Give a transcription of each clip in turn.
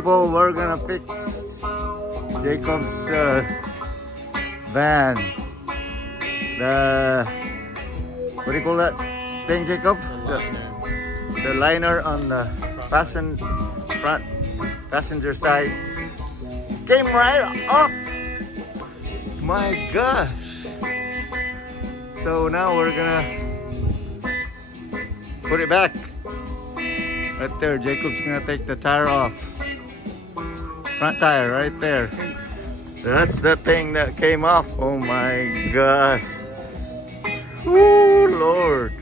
people, we're gonna fix Jacob's van. The what do you call that thing, Jacob? The liner on the front passenger side came right off. My gosh! So now we're gonna put it back. Right there, Jacob's gonna take the tire off. Front tire right there. That's the thing that came off. Oh my gosh. Woo, Lord.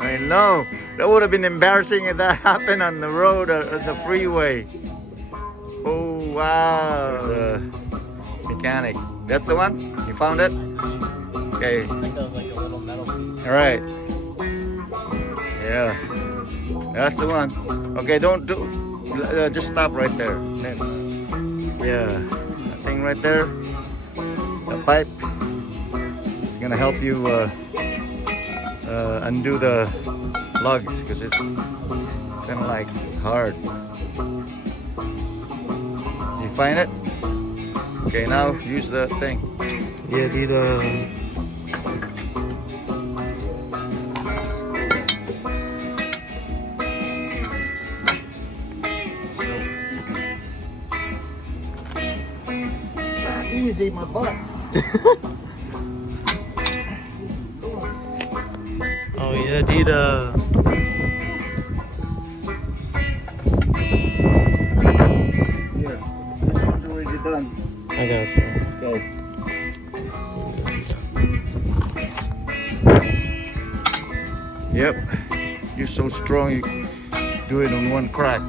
I know. That would have been embarrassing if that happened on the road or the freeway. Oh wow. The mechanic. That's the one? You found it? Okay. It's like a little metal piece. Alright. Yeah. That's the one. Okay, don't do. Just stop right there. Yeah. That thing right there. The pipe. It's gonna help you undo the lugs because it's kind of like hard. You find it? Okay, now use the thing. Yeah, need Easy, my butt. Oh yeah, need Here, this one's already done. I got you. Okay. Yep, you're so strong you do it on one crack.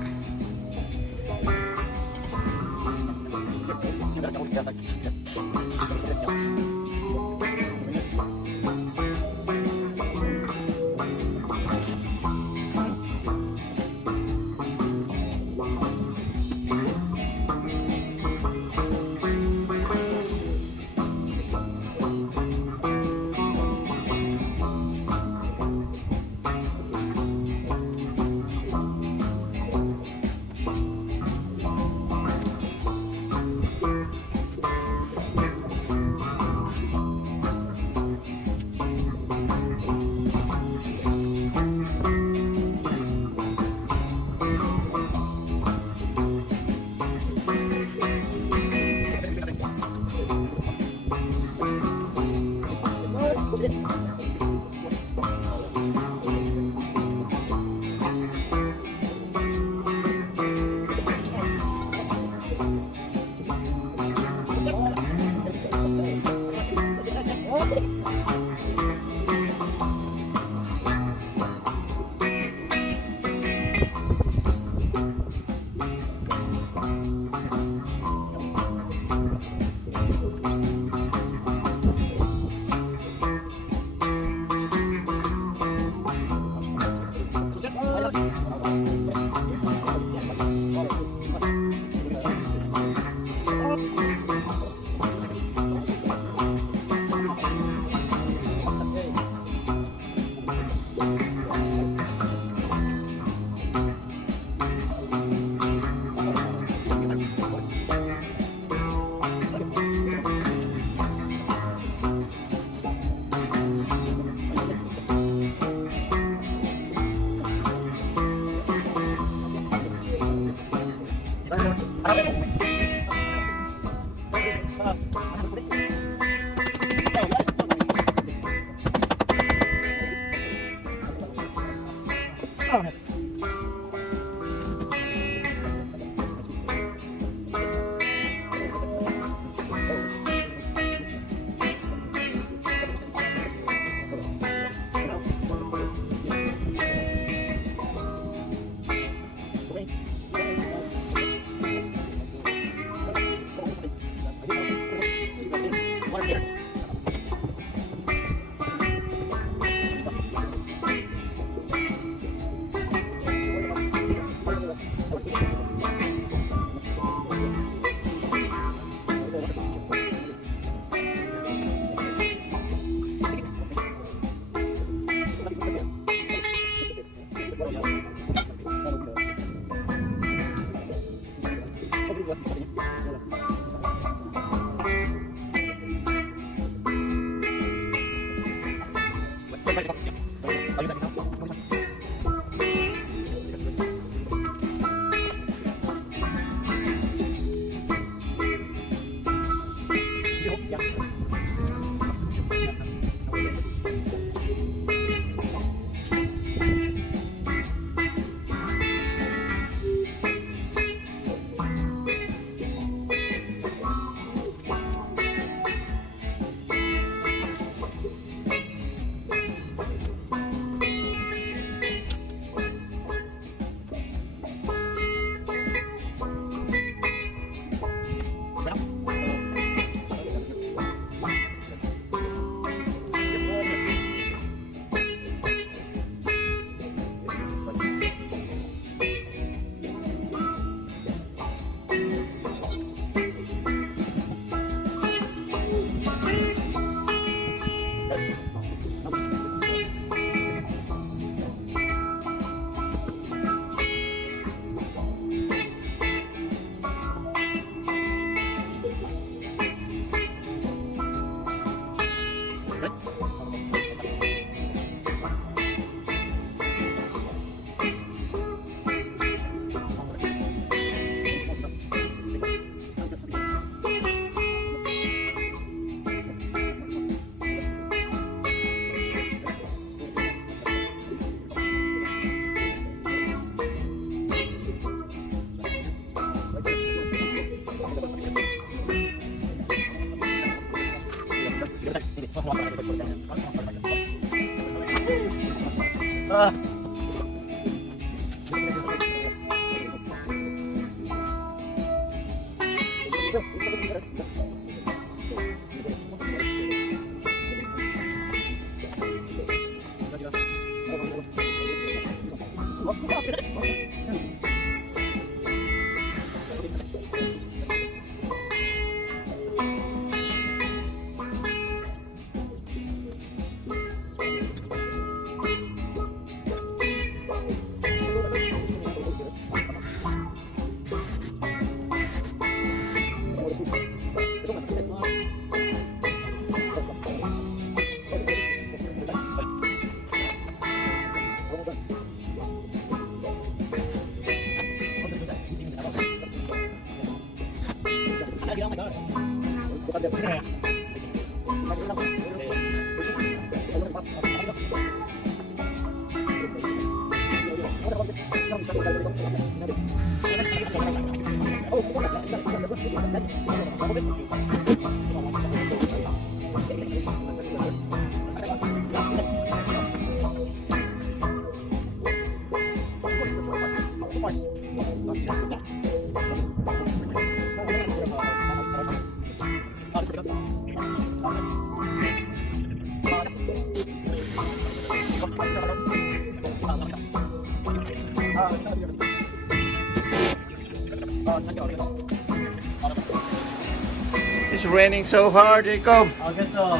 It's raining so hard, Jacob. I'll get the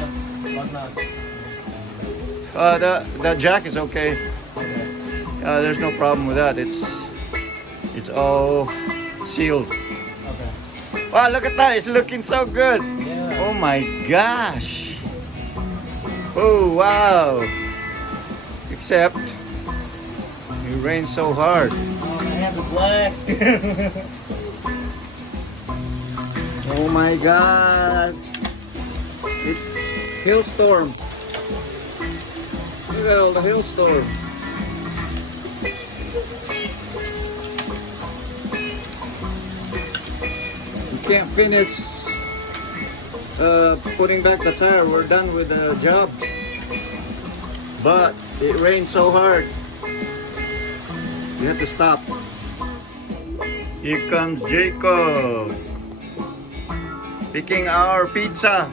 whatnot. The jack is okay. Okay. There's no problem with that. It's all sealed. Okay. Wow, look at that! It's looking so good. Yeah. Oh my gosh! Oh wow! Except it rains so hard. Oh, I have the black. Oh my god! It's hailstorm. Look at all the hailstorm. We can't finish putting back the tire. We're done with the job. But it rained so hard. We had to stop. Here comes Jacob. Picking our pizza.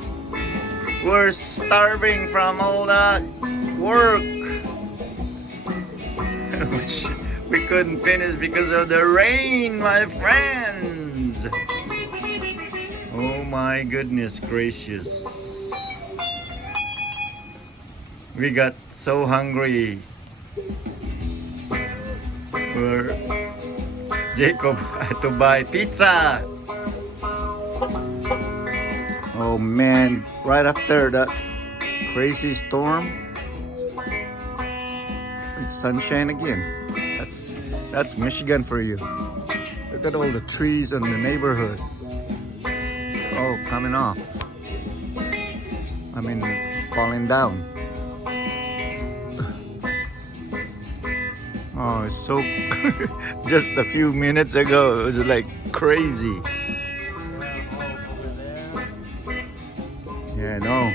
We're starving from all that work, which we couldn't finish because of the rain, my friends. Oh my goodness gracious. We got so hungry. Jacob had to buy pizza. Oh man, right after that crazy storm, It's sunshine again. That's Michigan for you. Look at all the trees in the neighborhood. Oh, coming off. I mean, falling down. Oh, it's so... Just a few minutes ago, it was like crazy. Yeah, no.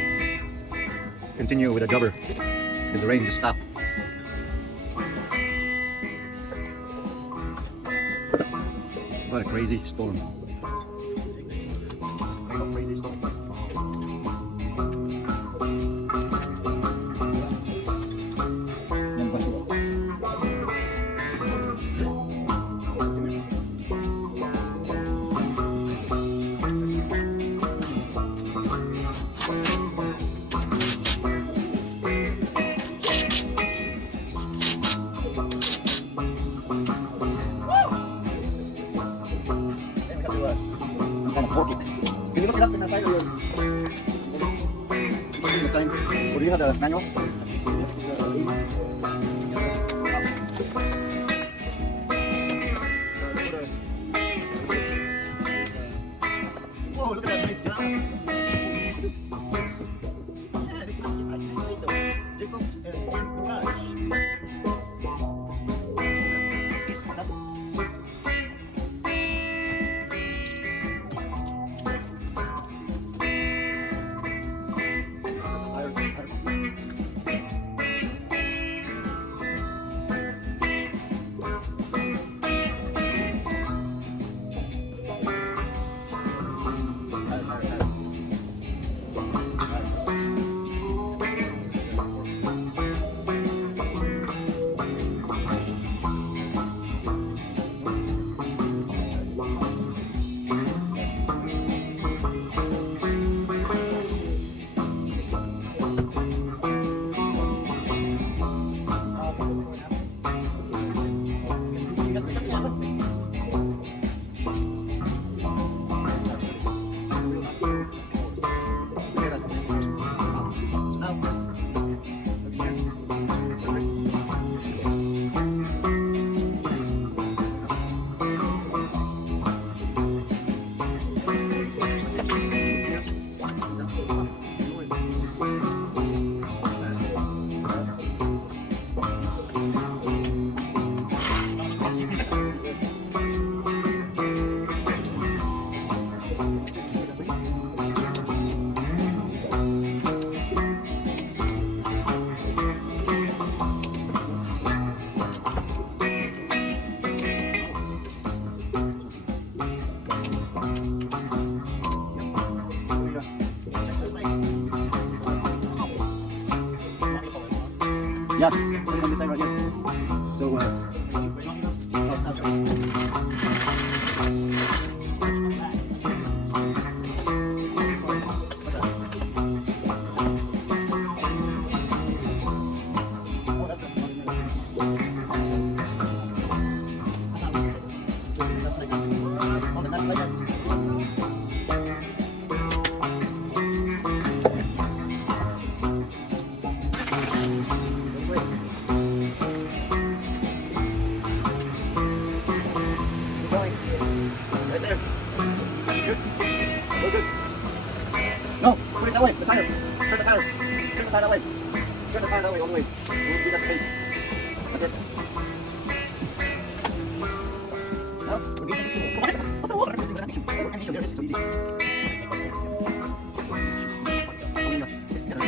Continue with the jobber. Because the rain just stopped. What a crazy storm. I'm kind of porky. Can you look it up in the side of your... The sign? Or do you have the manual? Whoa, look at that nice job. Jacob's against the rush. Yeah, put it on this side right here. So, Right there. Good. Go good. no, put it that way, the tire. Turn the tire. Turn the tire that way. Turn the tire that way, all the way. So we'll be that space. That's it. Now, we're getting to the... What's the water? There is so easy. Oh, yeah. This is the...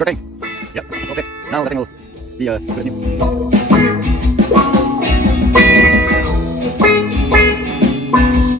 Sure thing. Yep. Okay. Now letting go the